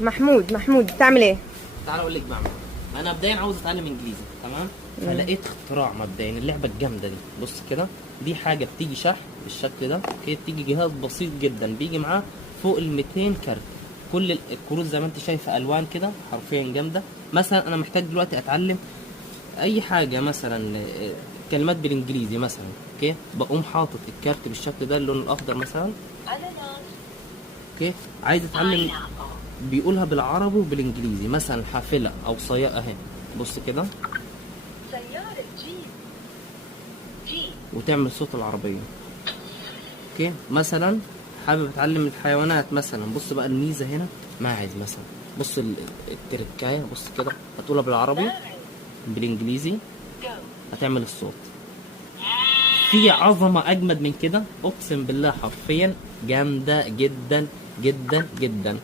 محمود بتعمل ايه؟ تعالى اقول لك بعمل. انا مبدئيا عاوز اتعلم انجليزي، تمام؟ فلقيت اختراع مبدئيا اللعبه الجامده دي. بص كده، دي حاجه بتيجي شحن بالشكل ده، اوكي؟ بتيجي جهاز بسيط جدا بيجي معاه فوق ال 200 كارت. كل الكروت زي ما انت شايفه الوان كده، حرفيا جامده. مثلا انا محتاج دلوقتي اتعلم اي حاجه، مثلا كلمات بالانجليزي مثلا، اوكي؟ بقوم حاطط الكارت بالشكل ده، اللون الاخضر مثلا، اوكي؟ عايز اتعلم بيقولها بالعربي وبالانجليزي، مثلا حافله او سياره اهي. بص كده، سيارة جيب وتعمل صوت العربيه، اوكي؟ مثلا حابب اتعلم الحيوانات مثلا، بص بقى الميزه هنا، ماعز مثلا. بص التركايه، بص كده، هتقولها بالعربي بالانجليزي هتعمل الصوت. في عظمه اجمد من كده، اقسم بالله حرفيا جامده جدا جدا جدا.